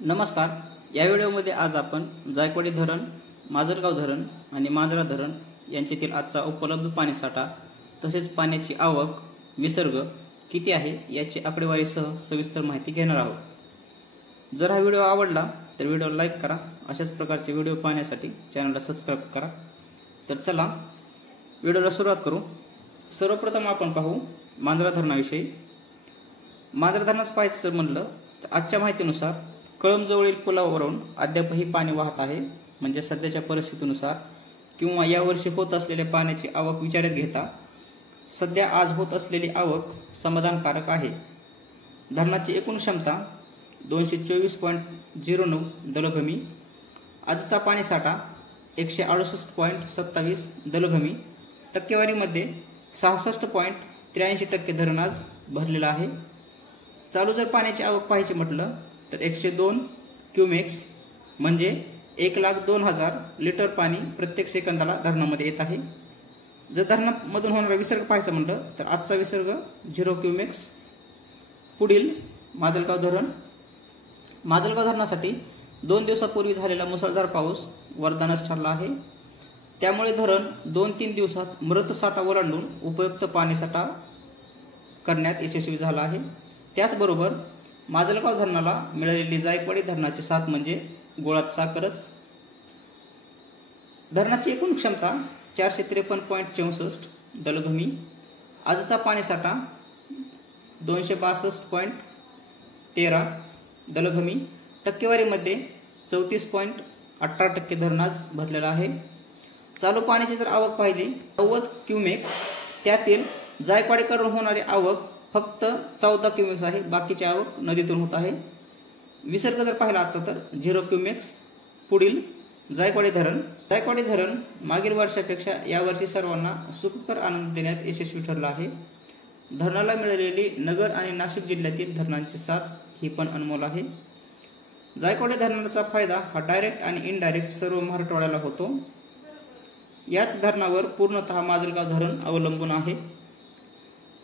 नमस्कार। या व्हिडिओमध्ये आज आपण जायकवाडी धरण, माजलगाव धरण आणि मांजरा धरण यांच्यातील आजचा उपलब्ध पाणीसाठा तसेच पाण्याची आवक, विसर्ग किती आहे याची आकडेवारीसह सविस्तर माहिती घेणार आहोत। जर हा व्हिडिओ आवडला तर व्हिडिओला लाईक करा। अशाच प्रकारचे व्हिडिओ पाहण्यासाठी चॅनलला सबस्क्राइब करा। तर चला व्हिडिओला सुरुवात करू। सर्वप्रथम आपण पाहू मांजरा धरणाविषयी। मांजरा धरणाचं पाहायचं जर म्हणलं तर आजच्या माहितीनुसार कळंबजवळील पुलावरून अद्यापही पाणी वाहत आहे। म्हणजे सध्याच्या परिस्थितीनुसार किंवा यावर्षी होत असलेल्या पाण्याची आवक विचारात घेता सध्या आज होत असलेली आवक समाधानकारक आहे। धरणाची एकूण क्षमता 224.09 दलघमी। आजचा पाणीसाठा 168.27 दलघमी। टक्केवारीमध्ये 66.83% धरण आज भरलेलं आहे। चालू जर पाण्याची आवक पाहायची म्हटलं तर 102 क्यूमेक्स म्हणजे 1,02,000 लिटर पाणी प्रत्येक सेकंदाला धरणामध्ये येत आहे। जर धरणामधून होणारा विसर्ग पाहायचा म्हटलं तर आजचा विसर्ग 0 क्यूमेक्स। पुढील माजलगाव धरण। माजलगाव धरणासाठी 2 दिवसापूर्वी झालेला मुसळधार पाऊस वरदानच ठरला आहे। त्यामुळे धरण 2-3 दिवसात मृत साठा ओलांडून उपयुक्त पाणीसाठा करण्यात यशस्वी झाला आहे। त्याचबरोबर माजलगाव धरणाला मिळालेली जायकवाडी धरणाची साथ म्हणजे गोळात साखरच। धरणाची एकूण क्षमता 453.64 दलघमी। आजचा पाणीसाठा 262.13 दलघमी। टक्केवारीमध्ये 34.18% धरण आज भरलेलं आहे। चालू पाण्याची जर आवक पाहिली 90 क्यूमेक्स, त्यातील जायकवाडीकडून होणारी आवक फक्त 14 क्यूमेक्स आहे। बाकीची आवक नदीतून होत आहे। विसर्ग जर पाहिला आजचा तर 0 क्यूमेक्स। पुढील जायकवाडी धरण। जायकवाडी धरण मागील वर्षापेक्षा यावर्षी सर्वांना सुखकर आनंद देण्यात यशस्वी ठरला आहे। धरणाला मिळालेली नगर आणि नाशिक जिल्ह्यातील धरणांची साथ ही पण अनमोल आहे। जायकवाडी धरणाचा फायदा हा डायरेक्ट आणि इनडायरेक्ट सर्व मराठवाड्याला होतो। याच धरणावर पूर्णतः माजलगाव धरण अवलंबून आहे।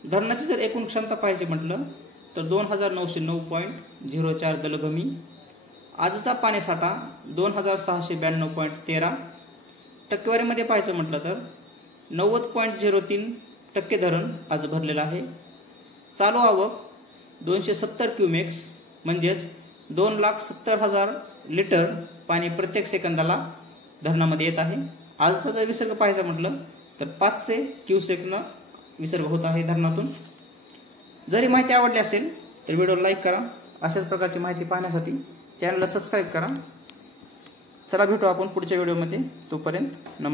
धरणाची जर एकूण क्षमता पाहायची म्हटलं तर 2,909.04 दलघमी। आजचा पाणीसाठा 2,692.13। टक्केवारीमध्ये पाहायचं म्हटलं तर 90.03% धरण आज भरलेलं आहे। चालू आवक 270 क्यूमेक्स म्हणजेच 2,70,000 लिटर पाणी प्रत्येक सेकंदाला धरणामध्ये येत आहे। आजचा जर विसर्ग पाहायचा म्हटलं तर 500 क्यूसेकनं विसर्ग होत आहे धरणातून। जरी माहिती आवडली असेल तर व्हिडिओला लाईक करा। अशाच प्रकारची माहिती पाहण्यासाठी चॅनलला सबस्क्राइब करा। चला भेटू आपण पुढच्या व्हिडिओमध्ये। तोपर्यंत नमस्कार।